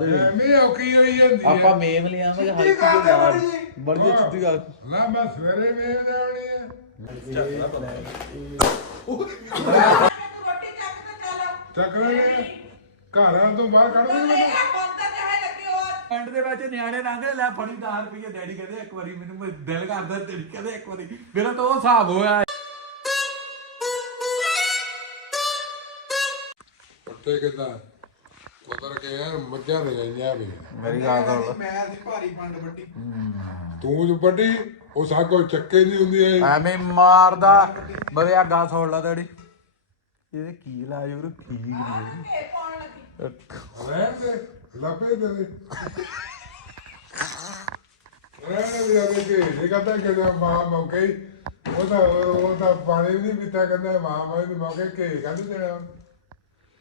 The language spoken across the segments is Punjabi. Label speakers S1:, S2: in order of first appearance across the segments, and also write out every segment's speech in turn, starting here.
S1: ਦੇ।
S2: ਐਵੇਂ ਔਕੀ ਹੋਈ ਜਾਂਦੀ ਹੈ
S1: ਆਪਾਂ ਮੇਮ ਲਿਆਵਾਂਗੇ ਹਲਕੀ
S3: ਕਰ
S1: ਜਿਹੀ
S3: ਜਿਹੀ।
S1: ਬੜੀ ਸਿੱਧੀ ਗੱਲ
S2: ਨਾ ਮੈਂ ਸਵੇਰੇ ਵੇਖ ਜਾਣੀ ਹੈ
S4: ਰੋਟੀ ਚੱਕ ਤੇ ਚੱਲ
S2: ਚੱਕਰਾਂ ਨੇ ਘਰਾਂ ਤੋਂ ਬਾਹਰ ਕੱਢ ਦੇ ਮੈਨੂੰ।
S1: ਪਿੰਡ ਦੇ ਵਿੱਚ ਨਿਆਣੇ ਲੰਘਦੇ ਲੈ ਫੜੀ 10 ਰੁਪਏ ਡੈਡੀ ਕਹਿੰਦੇ ਇੱਕ ਵਾਰੀ ਮੈਨੂੰ ਮੈਂ ਦਿਲ ਕਰਦਾ ਤੇਰੀ ਕਹਿੰਦੇ ਇੱਕ ਵਾਰੀ। ਮੇਰਾ ਤਾਂ ਉਹ ਹਿਸਾਬ ਹੋਇਆ।
S2: ਪੱਟੇ ਕਿਦਾਂ? ਉਧਰ ਕੇ ਯਾਰ ਮੱਝਾਂ ਦੇ ਗਈਆਂ ਵੀ।
S1: ਮੇਰੀ ਗੱਲ ਸੁਣ
S3: ਮੈਂ ਸੀ ਭਾਰੀ ਪੰਡ ਵੱਡੀ
S2: ਤੂੰ ਜੋ ਵੱਡੀ ਉਹ ਸਾਗੋ ਚੱਕੇ ਦੀ ਹੁੰਦੀ ਹੈ
S1: ਐਵੇਂ ਮਾਰਦਾ। ਬਰਿਆ ਗਾ ਸੁਣ ਲਾ ਤੇੜੀ ਇਹਦੇ ਕੀ ਇਲਾਜ ਉਹ ਠੀਕ ਨਹੀਂ
S2: ਰਹਿਣ ਦੇ ਲੱਭੇ ਦੇ ਦੇ। ਰਹਿਣ ਦੇ ਜਾਂਦੇ ਕਿ ਇਹ ਕਹਿੰਦਾ ਕਿ ਨਾ ਮਾਂ ਮੌਕੇ ਹੀ ਉਹ ਤਾਂ ਉਹ ਤਾਂ ਪਾਣੀ ਨਹੀਂ ਪੀਤਾ ਕਹਿੰਦਾ ਮਾਂ ਮਾਂ ਮੌਕੇ ਕੇ ਕਹਿੰਦੇ ਦੇਣਾ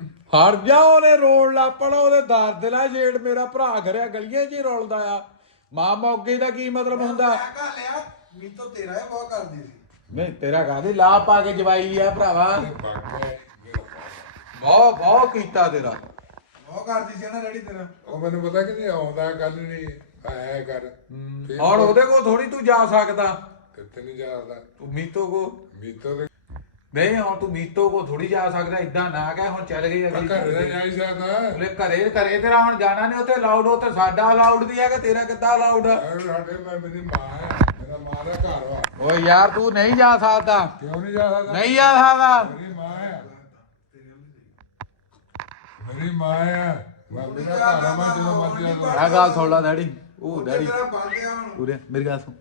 S1: ਹਟ ਜਾ ਉਹਨੇ ਰੋਣ ਲੱਪਣਾ ਉਹਦੇ ਦਰਦ ਨਾਲ ਛੇੜ ਮੇਰਾ ਭਰਾ ਘਰਿਆ ਗਲੀਆਂ 'ਚ ਹੀ ਰੋਲਦਾ ਆ। ਮਾਂ ਮੌਕੇ ਦਾ ਕੀ ਮਤਲਬ ਹੁੰਦਾ?
S3: ਮੈਂ ਕਹ ਲਿਆ ਮੀ ਤੋਂ ਤੇਰਾ ਇਹ ਬਹੁਤ ਕਰਦੀ ਸੀ।
S1: ਨਹੀਂ ਤੇਰਾ ਕਾਹਦੇ ਲਾ ਪਾ ਕੇ ਜਵਾਈ ਆ ਭਰਾਵਾ। ਬਹੁਤ ਬਹੁਤ ਕੀਤਾ ਤੇਰਾ।
S3: ਬਹੁਤ ਕਰਦੀ ਸੀ ਨਾ ਡੈਡੀ ਤੇਰਾ।
S2: ਉਹ ਮੈਨੂੰ ਪਤਾ ਕਿ ਨਹੀਂ ਆਉਂਦਾ ਗੱਲ ਨਹੀਂ ਐ ਕਰ ਫਿਰ
S1: ਔਰ ਉਹਦੇ ਕੋਲ ਥੋੜੀ ਤੂੰ ਜਾ ਸਕਦਾ।
S2: ਕਿੱਥੇ ਨਹੀਂ ਜਾਂਦਾ
S1: ਤੂੰ ਮੀਤੋ ਕੋ
S2: ਮੀਤੋ ਦੇ
S1: ਨਹੀਂ ਹੁਣ ਤੂੰ ਮੀਤੋ ਕੋ ਥੋੜੀ ਜਾ ਸਕਦਾ ਇਦਾਂ ਨਾ ਕਹਿ ਹੁਣ ਚੱਲ ਗਈ ਅਗਲੀ
S2: ਘਰ ਦਾ ਜਾਈ ਸਕਦਾ
S1: ਉਹਲੇ ਘਰੇ ਘਰੇ ਤੇਰਾ ਹੁਣ ਜਾਣਾ ਨਹੀਂ ਉੱਥੇ ਅਲਾਉਡ ਉੱਥੇ ਸਾਡਾ ਅਲਾਉਡ ਦੀ ਹੈ ਕਿ ਤੇਰਾ ਕਿੱਦਾਂ ਅਲਾਉਡ
S2: ਸਾਡੇ ਮੈਂ ਮੇਰੀ ਮਾਂ ਹੈ ਮੇਰਾ ਮਾਂ ਦਾ ਘਰ ਵਾ।
S1: ਓਏ ਯਾਰ ਤੂੰ ਨਹੀਂ ਜਾ ਸਕਦਾ।
S2: ਕਿਉਂ ਨਹੀਂ ਜਾ ਸਕਦਾ?
S1: ਨਹੀਂ ਜਾ ਸਕਦਾ।
S2: ਮੇਰੀ ਮਾਂ ਹੈ। ਮੇਰੀ ਮਾਂ ਹੈ। ਮੈਂ ਮੇਰਾ ਘਰ ਆ ਮੈਂ ਜਦੋਂ ਮਰਜ਼ੀ ਆ ਜਾਵਾਂ।
S1: ਆ ਗੱਲ ਸੁਣ ਲੈ ਡੈਡੀ। ਉਹ ਡੈਡੀ। ਉਰੇ ਮੇਰੀ ਗੱਲ ਸੁਣ।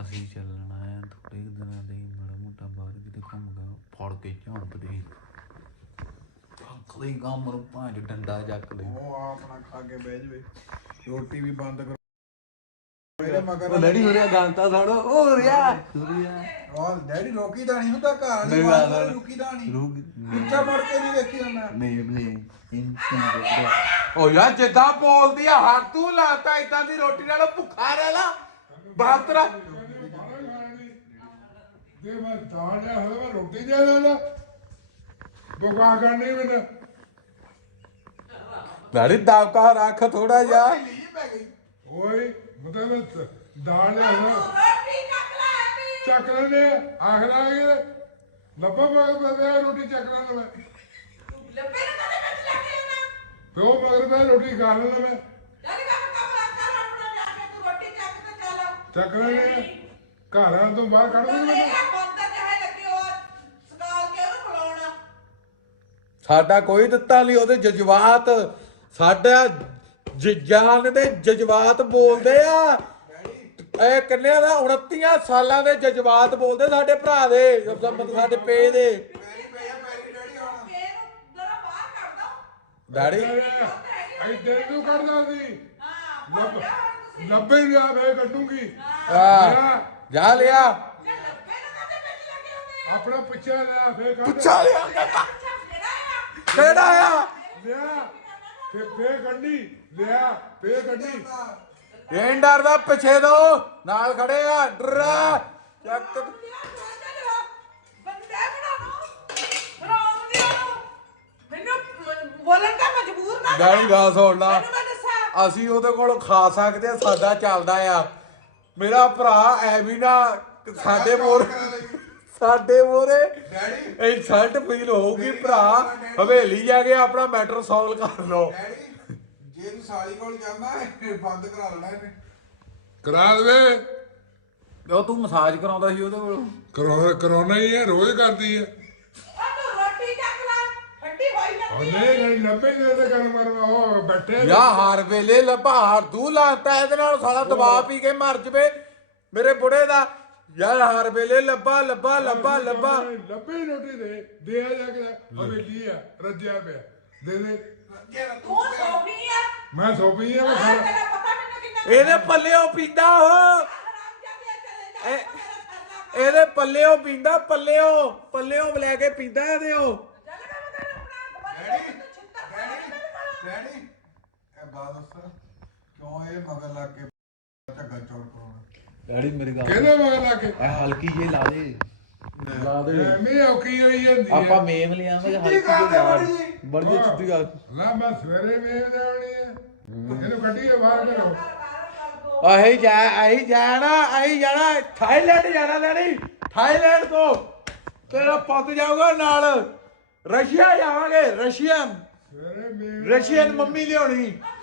S1: ਅਸੀਂ ਚੱਲਣਾ ਹੈ ਥੋੜੇ ਦਿਨਾਂ ਦੇ ਮਾੜਾ ਮੋਟਾ ਬਾਹਰ ਕਿਤੇ ਘੁੰਮ ਗਾ ਫੜ ਕੇ ਝਾਂਪ ਦੇ ਅਕਲੀ ਗਾਮ ਨੂੰ ਪੰਜ ਡੰਡਾ ਜੱਕ ਲੈ
S3: ਉਹ ਆਪਣਾ ਖਾ ਕੇ ਬਹਿ ਜਵੇ। ਰੋਟੀ ਵੀ ਬੰਦ ਕਰੋ। ਮੇਰੇ ਮਗਰ
S1: ਡੈਡੀ ਹੋ ਰਿਹਾ ਗੱਲ ਤਾਂ ਸੁਣ। ਹੋ ਰਿਹਾ ਰਿਹਾ
S3: ਉਹ ਡੈਡੀ ਰੋਕੀ ਦਾ ਨਹੀਂ ਹੁੰਦਾ ਘਰ
S1: ਨਹੀਂ
S3: ਨਹੀਂ
S1: ਗੱਲ
S3: ਬਾਹਰ ਰੁਕੀ ਨਹੀਂ।
S1: ਰੂਗ
S3: ਪਿੱਛਾ ਮੁੜ ਕੇ ਨਹੀਂ
S1: ਮੇਮ ਲੈ ਓ ਯਾਰ ਜਿੱਦਾਂ ਬੋਲਦੀ ਆ ਹਰ ਤੂੰ ਲਾਤਾ ਇਦਾਂ ਦੀ ਰੋਟੀ ਨਾਲ ਭੁੱਖਾ ਰਹਿ ਲਾ। ਬਾਤਰਾ
S2: ਜੇ ਮੈਂ ਦਾਲ ਲਿਆ ਹੋਵੇ ਮੈਂ ਰੋਟੀ ਦੇ ਦੇਣਾ ਦੁਕਾਨ ਕਰਨੀ ਮੈਨੂੰ।
S1: ਡੈਡੀ ਦਾਵਕਾ ਰੱਖ ਥੋੜਾ
S3: ਗਈ।
S2: ਓਏ ਮਤਲਬ ਦਾਲ ਲਿਆ
S4: ਰੋਟੀ ਚੱਕ ਲੈ ਐਵੇਂ
S2: ਚੱਕ ਲੈਨੇ ਆਖਦਾ ਕਿ ਲੱਭਾ ਮਗਰ ਮੈਂ ਰੋਟੀ ਚੱਕ ਲੈਣਾ ਮੈਂ।
S4: ਲੱਭੇ ਨਾ ਕਦੇ ਵਿੱਚ ਲੈ ਕੇ ਆਉਣਾ
S2: ਉਹ ਮਗਰ ਮੈਂ ਰੋਟੀ ਖਾ ਲੈਣਾ ਮੈਂ।
S4: ਜਦ ਕੰਮ ਕੰਮ ਕਰ ਆਪਣਾ ਜਾ ਕੇ ਤੂੰ ਰੋਟੀ ਚੱਕ ਤੇ ਚੱਲ।
S2: ਚੱਕ ਲੈਨੇ ਘਰਾਂ ਤੋਂ ਬਾਹਰ ਕੱਢ ਦੇ ਮੈਨੂੰ
S4: ਤੇਰਾ ਬੰਦਾ ਚਾਹੇ ਲੱਗੇ ਹੋਰ ਸਕਾਲ ਕੇ ਉਹਨੂੰ ਬੁਲਾਉਣਾ।
S1: ਸਾਡਾ ਕੋਈ ਦਿੱਤਾ ਨਹੀਂ ਉਹਦੇ ਜਜ਼ਬਾਤ ਸਾਡਾ ਜ- ਜਾਨ ਦੇ ਜਜ਼ਬਾਤ ਬੋਲਦੇ ਆ। ਇਹ ਕੰਨਿਆ ਦਾ? 29 ਸਾਲਾਂ ਦੇ ਜਜ਼ਬਾਤ ਬੋਲਦੇ ਸਾਡੇ ਭਰਾ ਦੇ ਮਤਲਬ ਸਾਡੇ ਪੇ ਦੇ।
S3: ਡੈਡੀ ਹੁਣ
S4: ਫੇਰ ਜਰਾ ਬਾਹਰ ਕੱਢ ਦੋ।
S1: ਡੈਡੀ?
S2: ਇੱਥੇ ਨੂੰ ਕੱਢਦਾ ਸੀ
S4: ਹਾਂ ਤੁਸੀਂ।
S2: ਲੱਭੇ ਲਿਆ ਫੇਰ ਕੱਢੂਗੀ।
S1: ਆ ਜਾ ਲਿਆ।
S4: ਨਾ
S2: ਆਪਣਾ ਪਿੱਛਾ ਲਿਆ ਫੇਰ ਕੱਢ।
S1: ਪੁੱਛਾ ਲਿਆ ਕਿਹੜਾ ਆ?
S2: ਲਿਆ। ਫੇਰ ਫੇਰ ਕੱਢੀ। ਲਿਆ ਫੇਰ ਕੱਢੀ।
S1: ਇਹ ਡਰਦਾ ਪਿੱਛੇ ਦੋ। ਨਾਲ ਖੜੇ ਆ ਡਰਾ ਚੱਕ।
S4: ਬੰਦੇ ਬਣਾਉਣਾ ਬਣਾਉਂਦੀ ਮੈਨੂੰ ਬੋਲਣ ਦਾ ਮਜਬੂਰ ਨਾ
S1: ਡੈਡੀ ਗੱਲ ਲਾ।
S4: ਮੈਂ ਦੱਸਾਂ
S1: ਅਸੀਂ ਉਹਦੇ ਕੋਲ ਖਾ ਸਕਦੇ ਆ ਸਾਡਾ ਚੱਲਦਾ ਆ। ਮੇਰਾ ਭਰਾ ਐਵੇਂ ਨਾ ਸਾਡੇ ਮੋਰ ਸਾਡੇ ਮੋਰੇ
S3: ਡੈਡੀ
S1: ਇਨਸਲਟ ਫੀਲ ਹੋਊਗੀ ਭਰਾ। ਹਵੇਲੀ ਜਾ ਕੇ ਆਪਣਾ ਮੈਟਰ ਸੋਲਵ ਕਰ ਲਓ।
S3: ਡੈਡੀ ਜੇ ਤੂੰ ਸਾਲੀ ਕੋਲ ਜਾਂਦਾ ਬੰਦ ਕਰਾ ਲੈਣਾ ਇਹਨੇ
S2: ਕਰਾ ਦੇਵੇ।
S1: ਉਹ ਤੂੰ ਮਸਾਜ ਕਰਾਉਂਦਾ ਸੀ ਉਹਦੇ ਕੋਲ।
S2: ਕਰੋਨਾ ਕਰੋਨਾ ਹੀ ਹੈ ਰੋਜ਼ ਕਰਦੀ ਹੈ
S4: ਉਹ ਤੂੰ ਰੋਟੀ ਚੱਕ ਲੈ ਠੰਡੀ ਹੋਈ
S2: ਉਹ
S4: ਜਾਂਦੀ
S2: ਨਹੀਂ ਨਹੀਂ ਲੱਭੇ ਦੇ ਤੇ ਗੱਲ ਮਰਵਾ ਉਹ ਬੈਠੇ
S1: ਯਾ ਹਰ ਵੇਲੇ ਲੱਭਾ ਹਰ ਤੂੰ ਲਾਤਾ ਇਹਦੇ ਨਾਲ ਸਾਲਾ ਦਬਾਅ ਪੀ ਕੇ ਮਰ ਜਵੇ। ਮੇਰੇ ਬੁੜੇ ਦਾ ਯਾਰ ਹਰ ਵੇਲੇ ਲੱਭਾ ਲੱਭਾ ਲੱਭਾ ਲੱਭਾ।
S2: ਲੱਭੇ ਰੋਟੀ ਦੇ ਦੇ ਆ ਜਾ ਕੇ ਹਵੇਲੀ ਆ ਰੱਜਿਆ ਪਿਆ। ਦੇ ਦੇ।
S4: ਤੂੰ ਸੋਫੀ ਆ?
S2: ਮੈਂ ਸੋਪੀ ਆ ਮੈਂ
S4: ਆਹ ਤੇਰਾ ਪਤਾ ਮੈਨੂੰ ਕਿੰਨਾ
S1: ਇਹਦੇ ਪੱਲਿਓ ਪੀਂਦਾ ਉਹ।
S4: ਹਰਾਮ ਜਾਦੀ ਚਲੇ ਜਾ
S1: ਇਹ-
S4: ਮੇਰਾ ਸਰਨਾ
S1: ਇਹਦੇ ਪੱਲਿਓ ਪੀਂਦਾ ਪੱਲਿਓ ਪੱਲਿਓ ਲੈ ਕੇ ਪੀਂਦਾ ਇਹਦੇ ਉਹ
S4: ਚੱਲ ਮੈਂ ਤੇਰਾ ਆਪਣਾ
S3: ਡੈਡੀ
S4: ਖਬਰ ਛਿੱਤਰ
S3: ਡੈਡੀ ਡੈਡੀ ਇਹ ਬਾਤ ਦੱਸ। ਕਿਉਂ ਇਹ ਮਗਰ ਲੱਗ ਕੇ ਝੱਗਾ ਚੌੜ ਕਰਾਉਣਾ?
S1: ਡੈਡੀ ਮੇਰੀ ਗੱਲ
S2: ਕਿਹਦੇ ਮਗਰ ਲਾ ਕੇ?
S1: ਐ ਹਲਕੀ ਜੇ ਲਾ ਦੇ। ਲਾ ਦੇ।
S2: ਐਵੇਂ ਔਖੀ ਹੋਈ ਜਾਂਦੀ
S1: ਆਪਾਂ ਮੇਮ ਲਿਆਵਾਂਗੇ
S2: ਸਿੱਧੀ ਗੱਲ ਹੈ ਮਾੜੀ ਜਿਹੀ।
S1: ਬੜੀ। ਜਿਹੀ ਸਿੱਧੀ ਗੱਲ।
S2: ਨਾ ਮੈਂ ਸਵੇਰੇ ਵੇਖ ਜਾਣੀ ਹੈ। ਇਹਨੂੰ ਕੱਢੀਏ ਬਾਹਰ ਕਰੋ।
S1: ਆਹੀ ਜਾ ਆਹੀ ਜਾਣਾ ਆਹੀ ਜਾਣਾ। ਥਾਈਲੈਂਡ ਜਾਣਾ ਲੈਣੀ ਥਾਈਲੈਂਡ ਤੋਂ। ਤੇਰਾ ਪੁੱਤ ਜਾਊਗਾ ਨਾਲ। ਰਸ਼ੀਆ ਜਾਵਾਂਗੇ
S2: ਵੇਖ
S1: ਰਸ਼ੀਅਨ ਮੰਮੀ ਲਿਆਉਣੀ।
S4: ਲੈ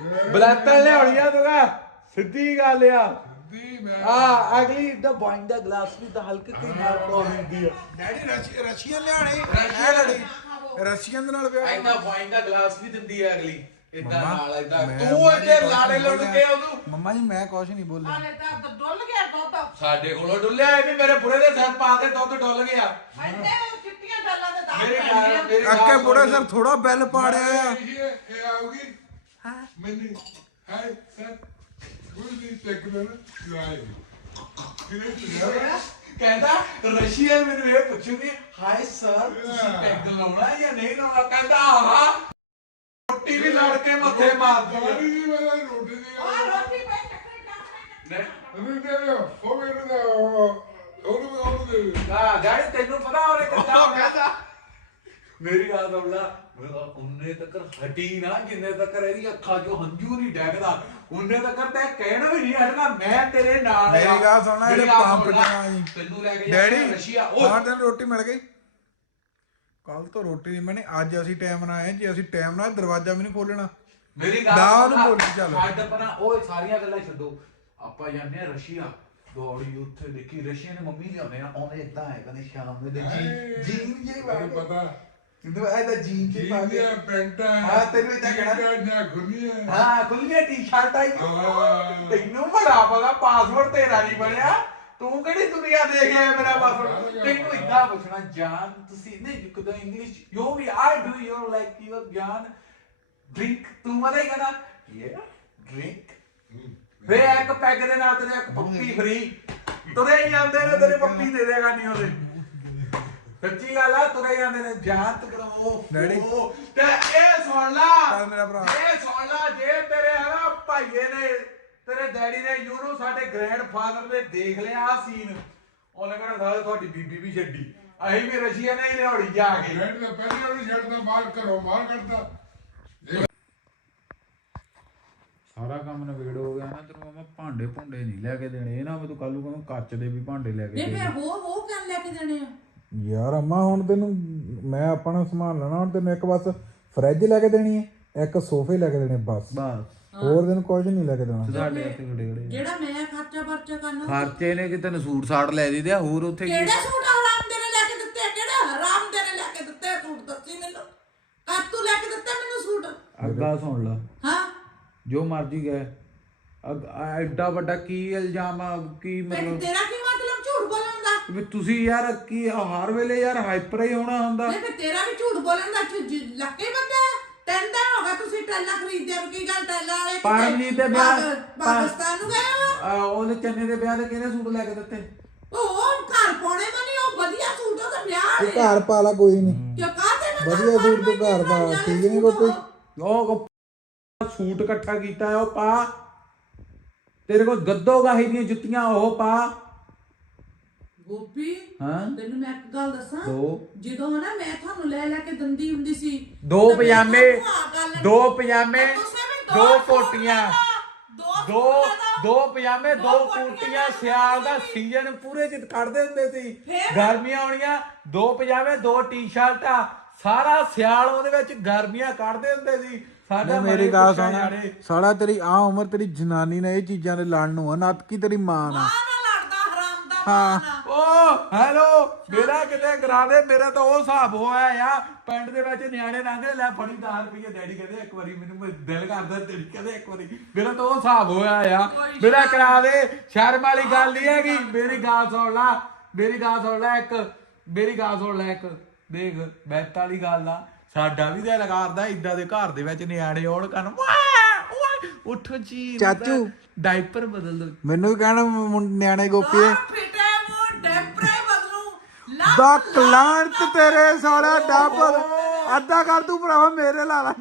S4: ਕਰ ਮਗਰ
S1: ਬਲੈਤਨ ਲਿਆਉਣੀ ਆ ਤੂੰ ਸਿੱਧੀ ਗੱਲ ਆ।
S2: ਦੀ ਮੈਂ
S1: ਆ ਅਗਲੀ ਦਾ ਵਾਈਨ ਦਾ ਗਲਾਸ ਵੀ ਤਾਂ ਹਲਕੇ ਤੇ ਨਾਲ ਪਾਉਣੀ ਹੁੰਦੀ ਆ।
S3: ਡੈਡੀ ਰਸ਼ੀ- ਰਸ਼ੀਅਨ ਲਿਆਣੇ ਇਹ ਲੜੀ ਰਸ਼ੀਅਨ ਦੇ ਨਾਲ ਵਿਆਹ
S1: ਐਂਦਾ ਵਾਈਨ ਦਾ ਗਲਾਸ ਵੀ ਦਿੰਦੀ ਆ ਅਗਲੀ। ਇਦਾਂ
S3: ਮੰਮਾ,
S1: ਨਾਲ ਇਦਾਂ
S3: ਮੈਂ-
S1: ਤੂੰ
S3: ਮੈਂ
S1: ਇੱਥੇ
S3: ਕੁਛ
S1: ਲਾੜੇ
S3: ਨਹੀਂ
S1: ਲੁੱਟ
S3: ਬੋਲਿਆ।
S1: ਕੇ ਉਹਨੂੰ
S3: ਮੰਮਾ ਜੀ ਮੈਂ ਕੁਛ ਨਹੀਂ ਬੋਲਿਆ।
S4: ਹਾਲੇ ਤਾਂ ਡੁੱਲ ਗਿਆ ਦੁੱਧ।
S1: ਸਾਡੇ ਕੋਲੋਂ ਡੁੱਲਿਆ ਇਹ ਵੀ ਮੇਰੇ ਬੁੜੇ ਦੇ ਸਿਰ ਪਾ ਕੇ ਦੁੱਧ ਡੁੱਲ ਗਿਆ।
S4: ਐਨੇ ਚਿੱਟੀਆਂ ਗੱਲਾਂ ਦੇ ਦਾਗ
S1: ਮੇਰੇ ਨਾਲ। ਮੇਰੇ
S3: ਕਾਕੇ
S1: ਨਾਲ
S3: ਬੁੜੇ ਸਰ ਥੋੜਾ ਬੈਲ ਪਾੜਿਆ ਆ।
S2: ਇਹ ਇਹ ਆਉਗੀ ਮੈਨੂੰ ਹਾਈ ਸਰ ਗੁੱਡ ਦੀ ਟੈਕਨੋਲੋਜੀ ਲਾਈ
S1: ਕਹਿੰਦਾ ਰਸ਼ੀਆ ਮੈਨੂੰ ਇਹ ਪੁੱਛੂਗੀ ਹਾਈ ਸਰ ਤੁਸੀਂ ਪੈਗ ਲਾਉਣਾ ਜਾਂ ਨਹੀਂ ਲਾਉਣਾ ਕਹਿੰਦਾ ਆਹਾ ਰੋਟੀ ਵੀ ਲੜ ਕੇ ਮੱਥੇ ਮਾਰ
S2: ਸਾਰੀ ਜੀ ਵਾਲਾ ਰੋਟੀ ਦੀ ਗੱਲ
S4: ਰੋਟੀ ਪਈ ਚੱਕਰੀ ਚੱਕਰੀ
S2: ਉਹਨੂੰ ਦੇ ਦਿਓ ਉਹ ਮੈਨੂੰ ਦਾ ਉਹਨੂੰ ਉਹਨੂੰ ਦੇ।
S1: ਆ ਗਾੜੀ ਤੈਨੂੰ ਪਤਾ ਉਹਨੇ ਕਿੱਦਾਂ ਕਹਿੰਦਾ ਮੇਰੀ ਗੱਲ ਸੁਣ ਲਾ। ਮੇਰਾ ਉਹਨੇ ਤੱਕ ਹਟੀ ਨਾ ਜਿੰਨੇ ਤੱਕ ਇਹਦੀ ਅੱਖਾਂ 'ਚੋਂ ਹੰਝੂ ਨਹੀਂ ਡੈਗਦਾ। ਉਹਨੇ ਤੱਕ ਤੇ ਕਹਿਣਾ ਵੀ ਨਹੀਂ ਹਟਣਾ ਮੈਂ ਤੇਰੇ ਨਾਲ ਆ।
S3: ਮੇਰੀ ਗੱਲ ਸੁਣ ਲੈ,
S1: ਮੇਰੀ
S3: ਇਹਦੇ
S1: ਗੱਲ
S3: ਪੰਪ
S1: ਸੁਣ ਲਾ,
S3: ਜਾਣਾ ਈ।
S1: ਤੈਨੂੰ ਲੈ ਕੇ ਜਾਣਾ
S3: ਡੈਡੀ
S1: ਰਸ਼ੀਆ ਉਹ
S3: ਹਰ ਦਿਨ ਰੋਟੀ ਮਿਲ ਗਈ? ਕੱਲ ਤੋਂ ਰੋਟੀ ਨਹੀਂ ਮੈਨੇ ਅੱਜ ਅਸੀਂ ਟਾਈਮ ਨਾਲ ਆਏ ਜੇ ਅਸੀਂ ਟਾਈਮ ਨਾਲ ਦਰਵਾਜ਼ਾ ਵੀ ਨਹੀਂ ਖੋਲਣਾ
S1: ਮੇਰੀ ਗੱਲ
S3: ਨਾ ਉਹਨੂੰ ਬੋਲ ਕੇ ਚੱਲ।
S1: ਛੱਡ ਪਰਾਂ ਉਹ ਸਾਰੀਆਂ ਗੱਲਾਂ ਛੱਡੋ। ਆਪਾਂ ਜਾਂਦੇ ਆ ਰਸ਼ੀਆ। ਦੌੜੀ ਉੱਥੇ ਦੇਖੀ ਰਸ਼ੀਆ ਨੇ ਮੰਮੀ ਲਿਆਉਂਦੇ ਆ ਉਹਨੇ ਇਦਾਂ ਹੈ ਕਹਿੰਦੇ ਸ਼ਾਮ ਦੇ ਜੀ ਜੇ
S2: ਮੈਨੂੰ ਪਤਾ
S1: ਕਿੰਦੂ ਇਹਦਾ ਜੀਨ ਜੇ ਪਾ ਕੇ।
S2: ਪੈਂਟਾ
S1: ਹਾਂ, ਤੈਨੂੰ ਏਦਾਂ ਕਹਿਣਾ।
S2: ਜਾਂ ਖੁੱਲੀਆਂ
S1: ਹਾਂ ਖੁੱਲੀਆਂ ਟੀ-ਸ਼ਰਟ ਆਈ
S2: ਹਾਂ।
S1: ਤੈਨੂੰ ਬੜਾ ਪਤਾ ਪਾਸਵਰਡ ਤੇਰਾ ਨਹੀਂ ਬਣਿਆ। ਤੂੰ ਕਿਹੜੀ ਦੁਨੀਆ ਦੇਖ ਆਇਆ ਮੇਰਾ ਪਾਸਵਰਡ ਤੈਨੂੰ ਇਦਾਂ ਪੁੱਛਣਾ ਜਾਨ ਤੁਸੀਂ ਨਹੀਂ ਕਿਦਾਂ ਇੰਗਲਿਸ਼ ਯੋ ਵੀ I do your like your ਜਾਨ। ਡਰਿੰਕ ਤੂੰ ਮਦਾ ਹੀ ਕਹਦਾ ਯੇ ਡਰਿੰਕ ਵੇ ਇੱਕ ਪੈਗ ਦੇ ਨਾਲ ਤੇਰੇ ਇੱਕ ਪੱਪੀ ਫਰੀ ਤੁਰੇ ਹੀ ਜਾਂਦੇ ਨੇ ਤੇਰੇ ਪੱਪੀ ਦੇ ਦੇਗਾ ਨਹੀਂ ਉਹਦੇ। ਸੱਚੀ ਗੱਲ ਆ ਤੁਰੇ ਜਾਂਦੇ ਨੇ ਜਾਂਤ ਕਰੋ
S3: ਡੈਡੀ।
S1: ਤੇ ਇਹ ਸੁਣ ਲਾ
S3: ਚੱਲ ਮੇਰਾ ਭਰਾ।
S1: ਇਹ ਸੁਣ ਲਾ ਜੇ ਤੇਰੇ ਹਨਾ ਭਾਈਏ ਨੇ ਤੇਰੇ ਡੈਡੀ ਨੇ ਯੂਨੋ ਸਾਡੇ ਗ੍ਰੈਂਡਫਾਦਰ ਨੇ ਦੇਖ ਲਿਆ ਆ ਸੀਨ ਉਹਨੇ ਕਹਿੰਦਾ ਸਾਲੇ ਤੁਹਾਡੀ ਬੀਬੀ ਵੀ ਛੱਡੀ। ਅਸੀਂ ਵੀ ਰਸ਼ੀਆ ਨੇ ਹੀ ਲਿਆਉਣੀ ਜਾ ਕੇ।
S2: ਰੈਡ ਦਾ ਪਹਿਲੇ ਉਹਨੂੰ ਛੱਡਦਾ ਬਾਹਰ ਘਰੋਂ ਬਾਹਰ ਕੱਢਦਾ
S5: ਸਾਰਾ ਕੰਮ ਨਵੇੜ ਹੋ ਗਿਆ ਨਾ ਤੈਨੂੰ ਮਮਾ ਭਾਂਡੇ ਭੁੰਡੇ ਨਹੀਂ ਲੈ ਕੇ ਦੇਣੇ। ਇਹ ਨਾ ਵੀ ਤੂੰ ਕੱਲ ਨੂੰ ਕਹੂੰ ਕੱਚ ਦੇ ਵੀ ਭਾਂਡੇ ਲੈ ਕੇ
S4: ਨਹੀਂ
S5: ਦੇ।
S4: ਫਿਰ ਹੋਰ ਉਹ ਕਰ ਲੈ ਕੇ ਦੇਣੇ ਆ?
S5: ਯਾਰ ਅੰਮਾ ਹੁਣ ਤੈਨੂੰ ਮੈਂ ਆਪਣਾ ਸਮਾਨ ਲੈਣਾ ਹੁਣ ਤੈਨੂੰ ਇੱਕ ਬਸ ਫਰਿੱਜ ਲੈ ਕੇ ਦੇਣੀ ਹੈ ਇੱਕ ਸੋਫੇ ਲੈ ਕੇ ਦੇਣੇ ਬਸ।
S1: ਬਸ।
S5: ਹੋਰ ਤੈਨੂੰ ਕੁਝ ਨਹੀਂ ਲੈ ਕੇ ਦੇਣਾ।
S1: ਸਾਡੇ ਇੱਥੇ ਖੜੇ ਖੜੇ
S4: ਜਿਹੜਾ ਮੈਂ ਖਰਚਾ ਪਰਚਾ ਕਰਨਾ।
S1: ਖਰਚੇ ਨੇ ਕਿ ਤੈਨੂੰ ਸੂਟ ਸਾਟ ਲੈ ਦਿੱਤੇ ਆ ਹੋਰ ਉੱਥੇ ਕੀ?
S4: ਕਿਹੜੇ ਸੂਟ ਹਰਾਮ ਦੇ ਨੇ ਲੈ ਕੇ ਦਿੱਤੇ ਕਿਹੜੇ ਹਰਾਮ ਦੇ ਨੇ ਲੈ ਕੇ ਦਿੱਤੇ ਸੂਟ? ਦੱਸੀ ਮੈਨੂੰ। ਕਰ ਤੂੰ ਲੈ ਕੇ ਦਿੱਤੇ ਮੈਨੂੰ ਸੂਟ?
S1: ਅੱਗਾ ਸੁਣ ਲਾ।
S4: ਹਾਂ।
S1: ਜੋ ਮਰਜ਼ੀ ਗਏ ਅੱਗ- ਆ ਐਡਾ ਵੱਡਾ ਕੀ ਇਲਜ਼ਾਮ ਆ ਕੀ
S4: ਤੇ
S1: ਮਤਲਬ?
S4: ਤੇਰਾ ਕੀ ਮਤਲਬ ਝੂਠ ਬੋਲਣ ਦਾ
S1: ਵੀ ਤੁਸੀਂ ਯਾਰ ਕੀ ਹਰ ਵੇਲੇ ਯਾਰ ਹਾਈਪਰ ਹੀ ਹੋਣਾ ਹੁੰਦਾ।
S4: ਨਹੀਂ ਫਿਰ ਤੇਰਾ ਵੀ ਝੂਠ ਬੋਲਣ ਦਾ ਲੱਕੇ ਬੰਦਾ ਤਿੰਨ ਦਿਨ ਹੋ ਗਏ ਤੁਸੀਂ ਟੈਲਾ ਖਰੀਦਦੇ ਹੋ ਕੀ ਗੱਲ ਟੈਲਾ ਵਾਲੇ
S1: ਪਰਮਜੀਤ ਦੇ ਵਿਆਹ-
S4: ਪਾਕ- ਪਾਕਿਸਤਾਨ ਨੂੰ ਗਏ ਹੋ?
S1: ਆ, ਉਹਦੇ ਚੰਨੇ ਦੇ ਵਿਆਹ ਦੇ ਕਿਹਨੇ ਸੂਟ ਲੈ ਕੇ ਦਿੱਤੇ?
S4: ਉਹ ਘਰ ਪਾਉਣੇ ਮਨੀ ਉਹ ਵਧੀਆ ਸੂਟ ਉਹ ਤਾਂ ਵਿਆਹ
S5: ਤੂੰ ਘਰ ਪਾ ਲਾ ਕੋਈ ਨਹੀਂ।
S4: ਕਿਉਂ ਕਾਹਤੇ ਮੈਂ
S5: ਵਧੀਆ ਸੂਟ ਤੂੰ ਘਰ ਪਾ, ਠੀਕ ਨੀ
S4: ਸੂਟ
S5: ਗੋਪੀ?
S4: ਉਹ।
S1: ਸੂਟ ਇਕੱਠਾ ਕੀਤਾ ਉਹ ਪਾ। ਤੇਰੇ ਕੋਲ ਗੱਦੋ ਗਾਹੀ ਦੀਆਂ ਜੁੱਤੀਆਂ ਉਹ ਪਾ।
S4: ਗੋਪੀ
S1: ਹਾਂ?
S4: ਤੈਨੂੰ ਮੈਂ ਇੱਕ ਗੱਲ ਦੱਸਾਂ?
S1: ਦੋ।
S4: ਜਦੋਂ ਨਾ ਮੈਂ ਤੁਹਾਨੂੰ ਲੈ ਲੈ ਕੇ ਦੰਦੀ ਹੁੰਦੀ ਸੀ
S1: ਦੋ ਪਜਾਮੇ ਦੋ ਪਜਾਮੇ ਦੋ ਕੋਟੀਆਂ।
S4: ਦੋ
S1: ਦੋ ਪਜਾਮੇ
S4: ਦੋ ਕੋਟੀਆਂ
S1: ਸਿਆਲ ਦਾ। ਸੀਜ਼ਨ ਪੂਰੇ ਚ ਕੱਢਦੇ ਹੁੰਦੇ ਸੀ? ਗਰਮੀਆਂ ਆਉਣੀਆਂ ਦੋ ਪਜਾਮੇ ਦੋ ਟੀ-ਸ਼ਰਟਾਂ ਸਾਰਾ ਸਿਆਲ ਉਹਦੇ ਵਿੱਚ ਗਰਮੀਆਂ ਕੱਢਦੇ ਹੁੰਦੇ ਸੀ। ਸਾਡਾ
S5: ਮੇਰੀ ਗੱਲ
S1: ਜਾਣੇ।
S5: ਸਾਲਾ ਤੇਰੀ ਆ ਉਮਰ ਤੇਰੀ ਜਨਾਨੀ ਨੇ ਇਹ ਚੀਜ਼ਾਂ ਦੇ ਲੜਨ ਨੂੰ ਆ ਨੱਤ ਕੀ ਤੇਰੀ ਮਾਂ ਨਾਲ
S4: ਮਾਂ ਨਾਲ ਲੜਦਾ ਹਰਾਮ ਦਾ
S5: ਹਾਂ।
S1: ਓ ਹੈਲੋ ਮੇਰਾ ਕਿਤੇ ਕਰਾ ਦੇ ਮੇਰਾ ਤਾਂ ਉਹ ਹਿਸਾਬ ਹੋਇਆ ਆ। ਪਿੰਡ ਦੇ ਵਿੱਚ ਨਿਆਣੇ ਲੰਘਦੇ, ਲੈ ਫੜੀ 10 ਰੁਪਏ ਡੈਡੀ ਕਹਿੰਦੇ ਇੱਕ ਵਾਰੀ ਮੈਨੂੰ ਮੈਂ ਦਿਲ ਕਰਦਾ ਤੇਰੀ ਕਹਿੰਦੇ ਇੱਕ ਵਾਰੀ। ਮੇਰਾ ਤਾਂ ਉਹ ਹਿਸਾਬ ਹੋਇਆ ਆ। ਮੇਰਾ ਕਰਾ ਦੇ ਸ਼ਰਮ ਵਾਲੀ ਗੱਲ ਨਹੀਂ ਹੈਗੀ। ਮੇਰੀ ਗੱਲ ਸੁਣ ਲੈ, ਮੇਰੀ ਗੱਲ ਸੁਣ ਲੈ ਇੱਕ, ਮੇਰੀ ਗੱਲ ਸੁਣ ਲੈ ਇੱਕ। ਦੇਖ ਬੈਤ ਵਾਲੀ ਗੱਲ ਆ। ਸਾਡਾ ਵੀ ਦਿਲ ਕਰਦਾ, ਇਦਾਂ ਦੇ ਘਰ ਦੇ ਵਿੱਚ ਨਿਆਣੇ ਆਉਣ ਕਰਨ। ਵਾਹ! ਉੱਠੋ ਜੀ
S5: ਚਾਚੂ।
S1: ਡਾਈਪਰ ਬਦਲ ਦੋ
S5: ਮੈਨੂੰ ਵੀ ਕਹਿਣਾ ਮੁੰ- ਨਿਆਣੇ ਗੋਪੀਏ।
S4: ਫਿਟੇ ਮੂੰਹ ਡੈਪਰੇ ਬਦਲੂ। ਲਾ
S5: ਦਾ ਕਲਾਂਟ ਤੇਰੇ ਸਾਲਾ ਡੱਬ ਅੱਧਾ ਕਰ ਤੂੰ ਭਰਾਵਾ ਮੇਰੇ ਲਾ ਲਾ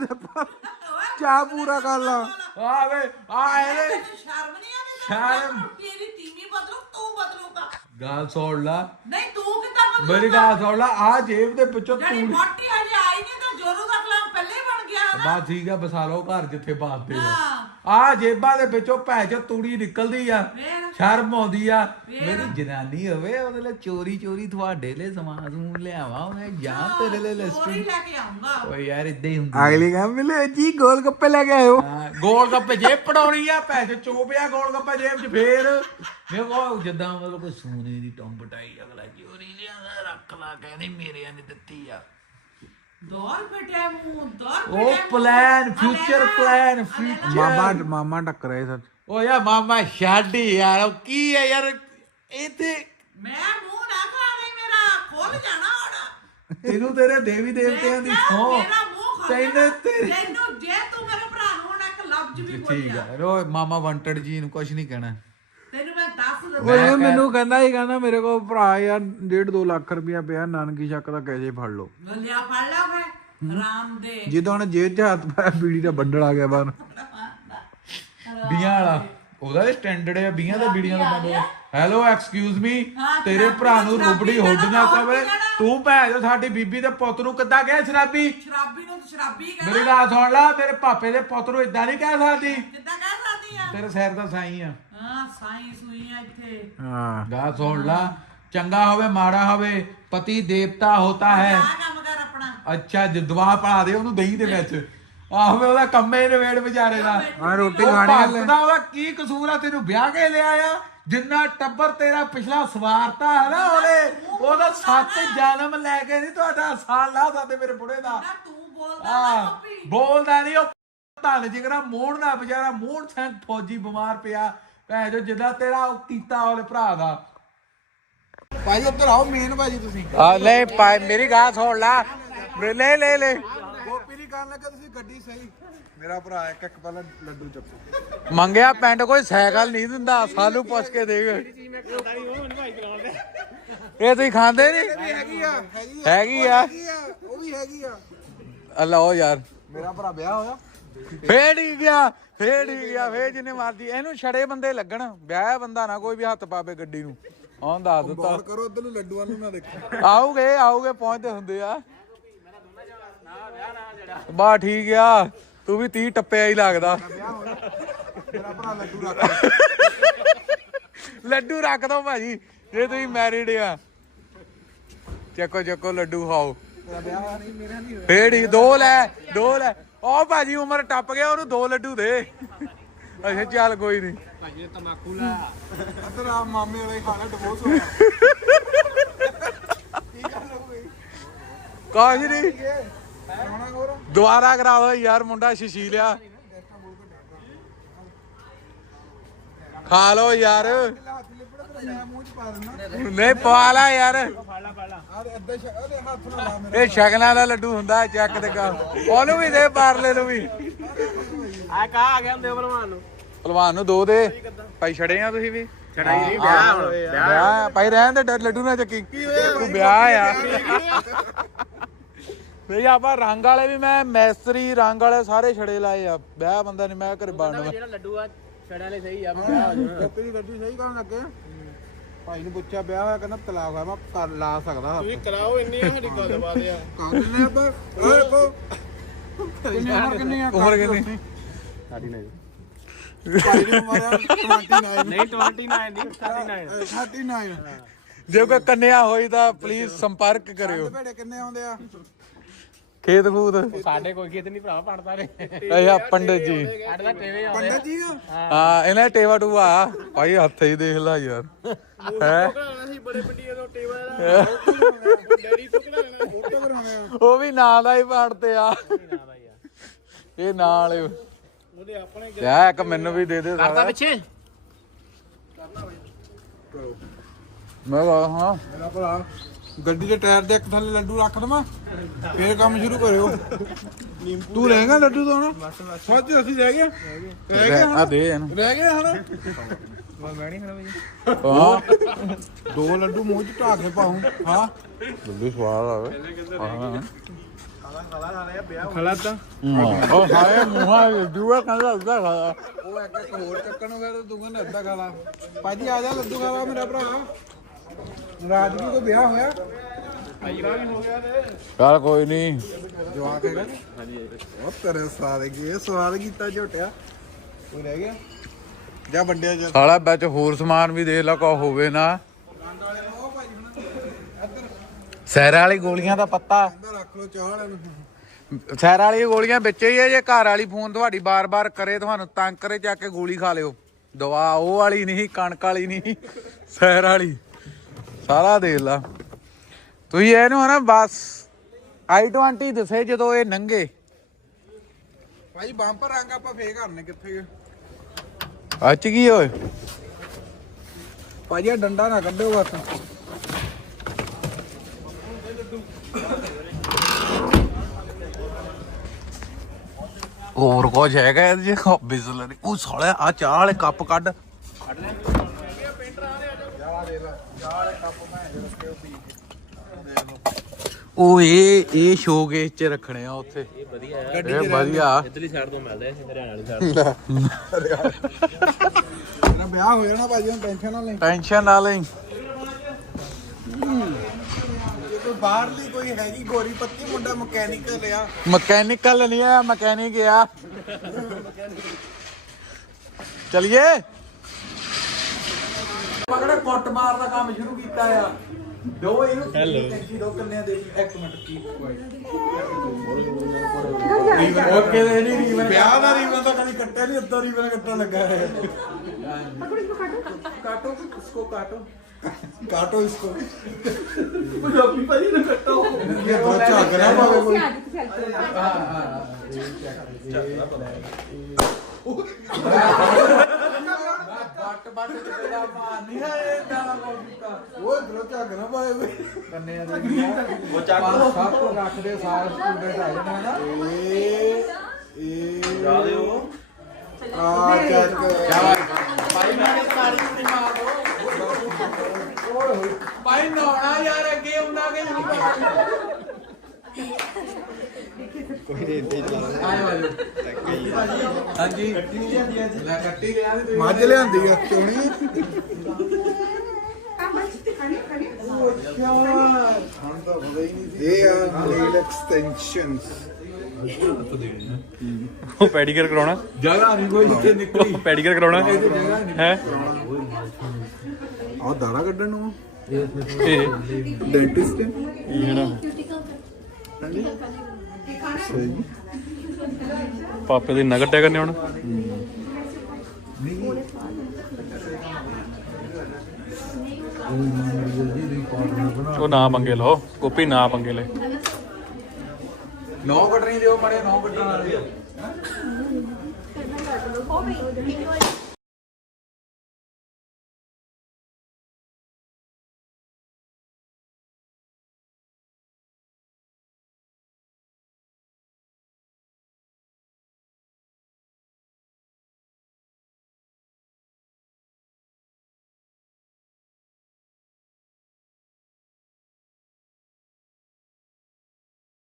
S5: ਚਾਹ ਪੂਰਾ ਕਰ ਲਾ।
S1: ਆ ਵੇ ਆ ਇਹਦੇ।
S4: ਤੈਨੂੰ ਸ਼ਰਮ ਨਹੀਂ ਆਉਂਦੀ।
S1: ਸ਼ਰਮ।
S4: ਤੇਰੀ ਤੀਵੀਂ ਬਦਲੂ ਤੂੰ ਬਦਲੂਗਾ।
S1: ਗੱਲ ਸੁਣ ਲਾ।
S4: ਨਹੀਂ ਤੂੰ ਕਿੱਦਾਂ ਬਦਲੂਗਾ?
S1: ਮੇਰੀ ਗੱਲ ਸੁਣ ਲਾ ਆ ਜੇਬ ਦੇ ਵਿੱਚੋਂ
S4: ਜਿਹੜੀ
S1: ਤੂੜੀ
S4: ਮੋਟੀ ਆਈ ਨਹੀਂ ਤਾਂ ਜੋਰੂ ਦਾ ਕਲਾਮ ਪਹਿਲੇ ਹੀ ਬਣ ਗਿਆ ਨਾ
S1: ਬਸ ਠੀਕ ਆ ਬਸਾ ਲਓ ਘਰ ਜਿੱਥੇ ਬਾਤੇ ਆ।
S4: ਹਾਂ।
S1: ਆ ਜੇਬਾਂ ਦੇ ਵਿੱਚੋਂ ਭੈ ਚ ਤੂੜੀ ਨਿਕਲਦੀ ਆ
S4: ਫੇਰ?
S1: ਸ਼ਰਮ ਆਉਂਦੀ ਆ? ਮੇਰੀ ਜਨਾਨੀ ਹੋਵੇ ਉਹਦੇ ਲਈ ਚੋਰੀ ਚੋਰੀ ਤੁਹਾਡੇ ਲਈ ਸਮਾਨ ਸਮੂਨ ਲਿਆਵਾਂ ਉਹਨੇ ਜਾਂ ਤੇਰੇ ਲਈ ਲਿਸਟ
S4: ਲੈ ਕੇ ਆਉਂਗਾ
S1: ਓਏ ਯਾਰ ਇਦਾਂ ਹੀ ਹੁੰਦੀ
S5: ਅਗਲੀ ਕਹਿੰਦਾ ਮਿਲੇ ਜੀ ਗੋਲ ਗੱਪੇ ਲੈ ਕੇ ਆਇਓ।
S1: ਹਾਂ, ਗੋਲ ਗੱਪੇ ਜੇਬ ਪੜਾਉਣੀ ਆ ਚ ਚੋਪਿਆ ਗੋਲ ਗੱਪੇ ਜੇਬ ਚ ਫੇਰ। ਦੇਖੋ ਜਿੱਦਾਂ ਮਤਲਬ ਕੋਈ ਸੋਨੇ ਦੀ ਟੰਬ ਟਾਈ ਅਗਲਾ ਚੋਰੀ ਲਿਆਂਦਾ ਰੱਖ ਲਾ ਕਹਿੰਦੇ ਮੇਰਿਆਂ ਨੇ ਦਿੱਤੀ ਆ।
S4: ਦੌਰ ਬੇਟੇ ਮੂੰਹ ਦੌਰ
S1: ਉਹ plan, future plan, future-
S5: ਮਾਮਾ ਮਾਮਾ ਟੱਕਰੇ ਸੱਚ।
S1: ਓ ਯਾ ਮਾਮਾ ਛੱਡ ਯਾਰ ਉਹ ਕੀ ਹੈ ਯਾਰ? ਇਹ ਤੇ
S4: ਮੈਂ ਮੂੰਹ ਨਾ ਖਲਾਵੇ ਮੇਰਾ ਖੁੱਲ ਜਾਣਾ ਹੁਣ।
S1: ਤੈਨੂੰ ਤੇਰੇ ਦੇਵੀ ਦੇਵਤਿਆਂ ਦੀ ਸੌ।
S4: ਮੇਰਾ ਮੂੰਹ ਖੁੱਲ
S1: ਤੈਨੂੰ। ਤੇਰੇ
S4: ਤੈਨੂੰ ਜੇ ਤੂੰ ਮੇਰੇ ਭਰਾ ਨੂੰ ਹੁਣ ਇੱਕ ਲਫ਼ਜ਼ ਵੀ
S1: ਠੀਕ
S4: ਬੋਲਿਆ।
S1: ਹੈ। ਰੋ ਮਾਮਾ ਵਾਂਟਡ ਜੀ ਨੂੰ ਕੁਝ ਨਹੀਂ ਕਹਿਣਾ।
S5: ਇਹ
S1: ਕਹਿ-
S5: ਮੈਨੂੰ ਕਹਿੰਦਾ ਹੀ ਕਹਿੰਦਾ ਮੇਰੇ ਕੋਲ ਭਰਾ ਯਾਰ 1.5 2 ਲੱਖ ਰੁਪਇਆ ਪਿਆ ਨਾਨਕੀ ਚੱਕ ਦਾ ਕੈਜੇ ਫੜ ਲਓ।
S4: ਲਿਆ ਫੜ ਲਾ ਮੈਂ ਰਾਮ ਦੇ।
S5: ਜਦੋਂ ਉਹਨੇ ਜੇਬ 'ਚ ਹੱਥ ਪਾਇਆ ਬੀੜੀ ਦਾ ਬੰਡਲ ਆ ਗਿਆ ਬਾਹਰ।
S1: ਬੀਆਂ ਵਾਲਾ ਉਹਦਾ ਸਟੈਂਡਰਡ ਹੈ ਬੀਆਂ ਦਾ ਬੀੜੀਆਂ ਦਾ ਬੰਦ ਹੈਲੋ ਐਕਸਕਿਊਜ਼ ਮੀ ਤੇਰੇ ਭਰਾ ਨੂੰ ਰੁਬੜੀ ਹੁੱਡ ਨਾ
S4: ਕਹਿਣਾ, ਹੋਰ
S1: ਕਵੇ
S4: ਕੀ ਕਹਿਣਾ?
S1: ਤੂੰ ਭੈਣ ਜੋ ਸਾਡੀ ਬੀਬੀ ਦੇ ਪੁੱਤ ਨੂੰ ਕਿੱਦਾਂ ਕਹਿ ਸ਼ਰਾਬੀ?
S4: ਸ਼ਰਾਬੀ ਨੂੰ ਤਾਂ ਸ਼ਰਾਬੀ
S1: ਮੇਰੀ
S4: ਕਹਿੰਦਾ
S1: ਗੱਲ ਸੁਣ ਲੈ ਤੇਰੇ ਪਾਪੇ ਦੇ ਪੁੱਤ ਨੂੰ ਇਦਾਂ ਨਹੀਂ ਕਹਿ ਸਕਦੀ।
S4: ਕਿੱਦਾਂ ਕਹਿ ਆ
S1: ਤੇਰੇ ਸਿਰ ਦਾ ਸਾਈ ਆ।
S4: ਹਾਂ ਸਾਈ ਸੂਈ ਆ ਇੱਥੇ।
S5: ਹਾਂ।
S1: ਗੱਲ ਸੁਣ ਲਾ ਚੰਗਾ ਹੋਵੇ ਮਾੜਾ ਹੋਵੇ ਪਤੀ ਦੇਵਤਾ ਹੋਤਾ ਹੈ।
S4: ਆ ਕੰਮ ਕਰ ਆਪਣਾ।
S1: ਅੱਛਾ ਜੇ ਦੁਆ ਪੜਾ ਦੇ ਉਹਨੂੰ ਦਹੀਂ ਦੇ ਵਿੱਚ। ਆਹਵੇ ਉਹਦਾ ਕੰਮੇ ਨਵੇੜ ਵਿਚਾਰੇ ਦਾ।
S5: ਆ ਰੋਟੀ ਖਾਣੀ ਹਲੇ।
S1: ਦਾ ਉਹਦਾ ਕੀ ਕਸੂਰ ਆ ਤੈਨੂੰ ਵਿਆਹ ਕੇ ਲਿਆ ਆ? ਜਿੰਨਾ ਟੱਬਰ ਤੇਰਾ ਪਿਛਲਾ ਸਵਾਰਤਾ ਹੈ ਨਾ ਉਹਨੇ ਉਹਦਾ ਸੱਤ ਜਨਮ ਲੈ ਕੇ ਨਹੀਂ ਤੁਹਾਡਾ ਸਾਲ ਲਾ ਸਕਦੇ ਮੇਰੇ ਬੁੜੇ ਦਾ।
S4: ਨਾ ਤੂੰ ਬੋਲਦਾ ਨਾ ਕਾਪੀ
S1: ਬੋਲਦਾ ਨਹੀਂ ਉਹ ਧੰਨ ਜਿਗਰਾ ਮੋਹਣ ਦਾ ਵਿਚਾਰਾ ਮੋਹਣ ਸਿੰਘ ਫੌਜੀ ਬਿਮਾਰ ਪਿਆ ਭੈ ਜੋ ਜਿੱਦਾਂ ਤੇਰਾ ਉਹ ਕੀਤਾ ਉਹਦੇ ਭਰਾ ਦਾ।
S5: ਭਾਈ ਉੱਧਰ ਆਓ ਮੇਨ ਭਾਜੀ ਤੁਸੀਂ।
S1: ਆ ਲੈ ਪਾਈ ਮੇਰੀ ਗੱਲ ਸੁਣ ਲੈ। ਲੈ ਲੈ ਲੈ
S5: ਗੋਪੀ ਦੀ ਕਰਨ ਲੱਗਾ ਤੁਸੀਂ ਗੱਡੀ ਸਹੀ। ਮੇਰਾ ਭਰਾ ਇੱਕ ਇੱਕ ਪਹਿਲਾਂ ਲੱਡੂ ਚੱਕੋ।
S1: ਮੰਗਿਆ ਪਿੰਡ ਕੋਈ ਸਾਈਕਲ ਨਹੀਂ ਦਿੰਦਾ ਸਾਨੂੰ ਪੁੱਛ ਕੇ ਦੇਖ। ਇਹ ਤੁਸੀਂ ਖਾਂਦੇ ਨਹੀਂ?
S5: ਹੈਗੀ ਆ। ਹੈਗੀ
S1: ਹੈਗੀ ਆ
S5: ਹੈਗੀ ਆ। ਉਹ ਵੀ ਹੈਗੀ ਆ।
S1: ਅੱਲਾ ਉਹ ਯਾਰ।
S5: ਮੇਰਾ ਭਰਾ ਵਿਆਹ ਹੋਇਆ।
S1: ਫੇੜ ਹੀ ਗਿਆ ਫੇੜ ਹੀ ਗਿਆ ਫੇਰ ਜਿੰਨੇ ਮਾਰਦੀ ਇਹਨੂੰ ਛੜੇ ਬੰਦੇ ਲੱਗਣ ਵਿਆਹ ਬੰਦਾ ਨਾ ਕੋਈ ਵੀ ਹੱਥ ਪਾਵੇ ਗੱਡੀ ਨੂੰ। ਆਉਂ ਦੱਸ ਦਿੱਤਾ।
S5: ਬਾਹਰ ਕਰੋ ਉਧਰ ਨੂੰ ਲੱਡੂਆਂ ਨੂੰ ਨਾ ਦੇਖੋ।
S1: ਆਉਗੇ ਆਉਗੇ ਪਹੁੰਚਦੇ ਹੁੰਦੇ ਆ। ਬਾ ਠੀਕ ਆ। ਤੂੰ ਵੀ 30 ਟੱਪਿਆ ਹੀ ਲੱਗਦਾ।
S5: ਮੇਰਾ ਭਰਾ ਲੱਡੂ ਰੱਖ
S1: ਲੱਡੂ ਰੱਖ ਦੋ ਭਾਜੀ ਜੇ ਤੁਸੀਂ ਮੈਰਿਡ ਆ। ਚੱਕੋ ਚੱਕੋ ਲੱਡੂ ਖਾਓ।
S5: ਮੇਰਾ ਵਿਆਹ ਹੋਇਆ ਨਹੀਂ ਮੇਰਾ ਨਹੀਂ ਹੋਇਆ
S1: ਫੇੜ ਦੋ ਲੈ ਦੋ ਲੈ। ਉਹ ਭਾਜੀ ਉਮਰ ਟੱਪ ਗਿਆ ਉਹਨੂੰ ਦੋ ਲੱਡੂ ਦੇ। ਅੱਛਾ ਚੱਲ ਕੋਈ ਨਹੀਂ
S5: ਇੱਧਰ ਆ ਮਾਮੇ ਵਾਲੇ ਖਾਣਾ ਡਿਵੋਰਸ ਹੋਇਆ
S1: ਕੁਛ ਨਹੀਂ
S5: ਕਰਾਉਣਾ ਹੋਰ
S1: ਦੁਬਾਰਾ ਕਰਾ ਦੋ ਯਾਰ ਮੁੰਡਾ ਸ਼ੀਸ਼ੀ ਲਿਆ। ਖਾ ਲੋ ਯਾਰ।
S5: ਪਾ
S1: ਨਹੀਂ ਪਵਾ ਲਾ ਯਾਰ।
S5: ਆ ਅੱਧੇ ਉਹਦੇ ਹੱਥ ਨਾਲ ਲਾ ਮੇਰੇ
S1: ਇਹ ਸ਼ਗਨਾਂ ਦਾ ਲੱਡੂ ਹੁੰਦਾ ਚੱਕ ਤੇ ਕਾ ਉਹਨੂੰ ਵੀ ਦੇ ਪਾਰਲੇ ਨੂੰ ਵੀ।
S6: ਆ ਕਾ ਆ ਗਿਆ ਹੁੰਦੇ ਭਲਵਾਨ ਨੂੰ।
S1: ਭਲਵਾਨ ਨੂੰ ਦੋ ਦੇ। ਭਾਈ ਛੜੇ ਆ ਤੁਸੀਂ ਵੀ?
S6: ਛੜਾਈ ਨਹੀਂ ਵਿਆਹ ਹੁਣ
S1: ਵਿਆਹ ਭਾਈ ਰਹਿਣ ਦੇ ਲੱਡੂ ਨਾ ਚੱਕੀ। ਤੂੰ ਵਿਆਹ ਆ। ਨਹੀਂ ਆਪਾਂ ਰੰਗ ਵਾਲੇ ਵੀ ਮੈਂ ਮੈਸਤਰੀ ਰੰਗ ਵਾਲੇ ਸਾਰੇ ਛੜੇ ਲਾਏ ਆ। ਵਿਆਹ ਬੰਦਾ ਨਹੀਂ ਮੈਂ ਘਰੇ
S6: ਜਿਹੜਾ ਲੱਡੂ ਆ ਛੜਿਆਂ ਵਾਲੇ ਸਹੀ ਆ ਵਿਆਹ ਹੋ ਜਾਣਾ।
S5: ਗੱਡੀ ਸਹੀ ਕਰਨ ਲੱਗੇ ਭਾਈ ਨੂੰ ਪੁੱਛਿਆ ਵਿਆਹ ਹੋਇਆ ਕਹਿੰਦਾ ਤਲਾਕ ਹੋਇਆ ਮੈਂ ਕਰ ਲਾ ਸਕਦਾ
S6: ਤੁਸੀਂ ਕਰਾਓ ਇੰਨੀ ਸਾਡੀ ਗੱਲ ਬਾਤ ਆ।
S5: ਕਰ ਆਪਾਂ। ਓਏ ਕੋ ਕਿੰਨੀ ਉਮਰ ਕਿੰਨੀ ਆ
S1: ਉਮਰ ਕਿੰਨੀ?
S6: ਸਾਡੀ ਨਹੀਂ।
S5: ਭਾਈ ਦੀ ਉਮਰ ਆ 29
S6: ਨਹੀਂ 29 ਨਹੀਂ 39
S5: 39
S1: ਜੇ ਕੋਈ ਕੰਨਿਆ ਹੋਈ ਤਾਂ ਪਲੀਜ਼ ਸੰਪਰਕ ਕਰਿਓ।
S5: ਭੇੜੇ ਕਿੰਨੇ ਆਉਂਦੇ ਆ?
S1: ਖੇਤ ਖੂਤ।
S6: ਸਾਡੇ ਕੋਈ ਖੇਤ ਨਹੀਂ ਭਰਾ ਪੜਦਾ ਰੇ
S1: ਅਇਆ ਪੰਡਤ ਜੀ।
S6: ਸਾਡੇ ਦਾ ਟੇਵੇ ਆਉਂਦੇ
S5: ਪੰਡਤ ਜੀ? ਆ
S1: ਹਾਂ ਇਹਨਾਂ ਟੇਵਾ ਟੂਆ ਭਾਈ ਹੱਥ ਹੀ ਦੇਖ ਲਾ ਯਾਰ। ਹੈ?
S6: ਅਸੀਂ ਬੜੇ ਪਿੰਡੀਆਂ ਤੋਂ ਟੇਵਾ ਦਾ। ਡੈਡੀ ਤੋਂ ਕਢਾਣਾ
S5: ਫੋਟੋ ਕਰਾਉਣੇ ਆ।
S1: ਉਹ ਵੀ ਨਾਂ ਦਾ ਹੀ ਪਾੜਤੇ ਆ। ਇਹ ਨਾਲ।
S6: ਉਹਦੇ ਆਪਣੇ
S1: ਯਾ ਇੱਕ ਮੈਨੂੰ ਵੀ ਦੇ ਦੇ ਸਾਰਾ
S6: ਪਿੱਛੇ।
S1: ਮੈਂ ਕਿਹਾ ਹਾਂ।
S5: ਮੇਰਾ ਭਰਾ। ਗੱਡੀ ਦੇ ਟਾਇਰ ਦੇ ਇੱਕ ਥੱਲੇ ਲੱਡੂ ਰੱਖ ਦਵਾਂ ਫੇਰ ਕੰਮ ਸ਼ੁਰੂ ਕਰਿਓ। ਤੂੰ ਰਹੇਗਾ ਲੱਡੂ ਤੋਂ ਹੁਣ? ਸੱਚ ਅਸੀਂ ਰਹਿ ਗਏ। ਰਹਿ ਗਏ
S1: ਆ ਦੇ ਇਹਨੂੰ।
S5: ਰਹਿ ਗਏ ਹਣ?
S6: ਮੈਂ ਨਹੀਂ ਖੜਾ
S1: ਹਾਂ।
S5: ਦੋ ਲੱਡੂ ਮੂੰਹ ਚ ਢਾ ਕੇ ਪਾਉਂ ਹਾਂ।
S1: ਜਲਦੀ ਸਵਾਦ ਆਵੇ ਹਾਂ
S6: ਤਾਂ।
S1: ਉਹ ਹਾਏ ਮੂੰਹਾਂ ਦੂਆ ਕਹਿੰਦਾ ਖਾ
S5: ਆਪਾਂ ਇੱਕ ਹੋਰ ਚੱਕਣ ਨੂੰ ਫਿਰ ਤੂੰ ਅੱਧਾ ਖਾ ਲਾ ਭਾਜੀ ਆ ਜਾ ਲੱਡੂ ਖਾ ਲਾ ਮੇਰਾ ਭਰਾ। ਰਾਜਵੀਰ ਕੋ ਵਿਆਹ ਹੋਇਆ?
S1: ਚੱਲ ਕੋਈ ਨਹੀਂ
S5: ਜਵਾਕ ਹੈਗਾ ਹਾਂਜੀ ਉਹ ਤੇਰੇ ਸਵਾਦ ਕੀ ਸਵਾਦ ਕੀਤਾ ਝੋਟਿਆ ਕੋਈ ਰਹਿ ਗਿਆ? ਜਾ ਵੱਡਿਆ ਜਾ
S1: ਸਾਲਾ ਵਿੱਚ ਹੋਰ ਸਮਾਨ ਵੀ ਦੇ ਲਾ ਕੋ ਹੋਵੇ ਨਾ। ਸੈਰਾ ਵਾਲੀ ਗੋਲੀਆਂ ਦਾ ਪੱਤਾ।
S5: ਅੰਦਰ ਰੱਖ ਲੋ ਚਾਹ ਵਾਲੇ ਨੂੰ।
S1: ਸੈਰ ਵਾਲੀ ਗੋਲੀਆਂ ਵਿੱਚ ਹੀ ਹੈ ਜੇ ਘਰ ਵਾਲੀ ਫੋਨ ਤੁਹਾਡੀ ਬਾਰ-ਬਾਰ ਕਰੇ ਤੁਹਾਨੂੰ ਤੰਗ ਕਰੇ ਚੱਕ ਕੇ ਗੋਲੀ ਖਾ ਲਿਓ। ਦਵਾ ਉਹ ਵਾਲੀ ਨਹੀਂ ਕਣਕ ਵਾਲੀ ਨਹੀਂ ਸੈਰ ਵਾਲੀ। ਸਾਰਾ ਦੇਖ ਲਾ। ਤੁਸੀਂ ਇਹਨੂੰ ਨਾ ਬਸ i20 ਦੱਸੇ ਜਦੋਂ ਇਹ ਨੰਗੇ।
S5: ਭਾਈ ਬੰਪਰ ਰੰਗ ਆਪਾਂ ਫੇਕ ਕਰਨੇ ਕਿੱਥੇ
S1: ਅੱਜ ਕੀ ਓਏ?
S5: ਭਾਜੀ ਆ ਡੰਡਾ ਨਾ ਕੱਢਿਓ ਬਸ।
S1: ਹੋਰ ਕੁਝ ਹੈਗਾ ਇਹਦੇ ਚ? ਬਿਜ਼ਲਰੀ ਉਹ ਸਾਲਿਆ ਆ ਚਾਹ ਵਾਲੇ ਕੱਪ ਕੱਢ। ਉਹ ਇਹ ਇਹ ਸ਼ੋਕੇਸ ਚ ਰੱਖਣੇ ਆ ਉੱਥੇ। ਇਹ ਵਧੀਆ ਇਹ ਵਧੀਆ।
S6: ਇਧਰਲੀ ਸਾਈਡ ਤੋਂ ਮਿਲਦਾ ਹੈ ਹਰਿਆਣਾ ਵਾਲੀ ਸਾਈਡ
S5: ਮੇਰਾ ਵਿਆਹ ਹੋ ਜਾਣਾ ਭਾਜੀ ਹੁਣ ਟੈਨਸ਼ਨ ਨਾ ਲਈ।
S1: ਟੈਨਸ਼ਨ ਨਾ
S5: ਜੇ ਕੋਈ ਬਾਹਰਲੀ ਕੋਈ ਹੈਗੀ ਗੋਰੀ ਪੱਤੀ ਮੁੰਡਾ ਮਕੈਨਿਕਲ ਆ
S1: ਮਕੈਨਿਕਲ ਨਹੀਂ ਆ ਮਕੈਨਿਕ ਆ ਚਲਿਏ। ਮਗੜੇ ਕੁੱਟ ਮਾਰ ਦਾ ਕੰਮ ਸ਼ੁਰੂ ਕੀਤਾ ਆ। ਦੋ ਇਹਨੂੰ ਟੈਂਕੀ ਦੋ ਕੰਨਿਆਂ ਦੇ ਇੱਕ ਮਿੰਟ ਕੀ ਓਕੇ ਦੇ ਨਹੀਂ ਰੀਵਨ
S5: ਵਿਆਹ ਦਾ ਰੀਵਨ ਤਾਂ ਕਦੀ ਕੱਟਿਆ ਨਹੀਂ ਅੱਧਾ ਰੀਵਨ ਕੱਟਣ ਲੱਗਾ ਹੈ।
S1: ਕਾਟੋ। ਇਸਕੋ ਕਾਟੋ।
S5: ਕਾਟੋ ਇਸਕੋ।
S1: ਪੰਜਾਬੀ ਭਾਜੀ ਨਾ ਕੱਟੋ।
S5: ਇਹ ਬਹੁਤ ਝੱਗ ਨਾ ਪਾਵੇ ਕੋਈ।
S1: ਬੱਟ ਬੱਟ ਤੇ ਦਾ ਮਾਰ ਨਹੀਂ ਹੈ ਇਹ ਗਾਣਾ ਕੋਲਤਾ
S5: ਉਹ ਇਧਰੋਂ ਝੱਗ ਨਾ ਪਾਵੇ ਕੋਈ
S1: ਕੰਨੇ ਦੇ ਉਹ ਚੱਕ ਸਭ ਤੋਂ ਰੱਖਦੇ ਸਾਰੇ ਸਟੂਡੈਂਟ ਆ ਜਾਣਾ ਨਾ।
S5: ਇਹ ਇਹ ਜਾ ਦਿਓ ਆ ਚੱਕ
S1: ਭਾਈ ਮੈਂ ਸਾਰੀ ਕੁੜੀ ਮਾਰ ਦੋ। ਭਾਈ ਨਹਾਉਣਾ ਯਾਰ ਅੱਗੇ ਹੁੰਦਾ ਕਿ ਨਹੀਂ? ਕੋਈ ਨਹੀਂ ਇੱਥੇ ਚਲਾ ਆਏ ਵਾਜੋ ਹਾਂਜੀ। ਕੱਟੀ ਨਹੀਂ ਜਾਂਦੀ ਅੱਜ ਲੈ ਕੱਟੀ ਲਿਆ ਤੇ
S5: ਮੱਝ ਲਿਆਂਦੀ ਆ ਚੋਣੀ। ਇਹ ਆ ਨੇਲ ਐਕਸਟੈਂਸ਼ਨਸ।
S6: ਉਹ ਪੈਡੀਕਰ ਕਰਾਉਣਾ?
S1: ਜਗ੍ਹਾ ਨਹੀਂ ਕੋਈ ਜਿੱਥੇ ਨਿਕਲੀ।
S6: ਪੈਡੀਕਰ ਕਰਾਉਣਾ? ਹੈ?
S5: ਆ ਦਾੜਾ ਕੱਢਣ ਨੂੰ
S6: ਇਹ।
S5: ਡੈਂਟਿਸਟ ਹੈ।
S6: ਜਿਹੜਾ। ਪਾਪੇ ਦੇ ਨਗਰ ਟੈ ਕਰਨੇ ਹੁਣ? ਉਹ ਨਾ ਪੰਗੇ ਲਓ ਗੋਪੀ ਨਾ ਪੰਗੇ ਲੈ
S1: ਨੌ ਕੱਟਣੀ ਦਿਓ ਮੜੇ ਨੌ ਕੱਟਣ ਵਾਲੇ।
S7: ਹੋ ਗਈ।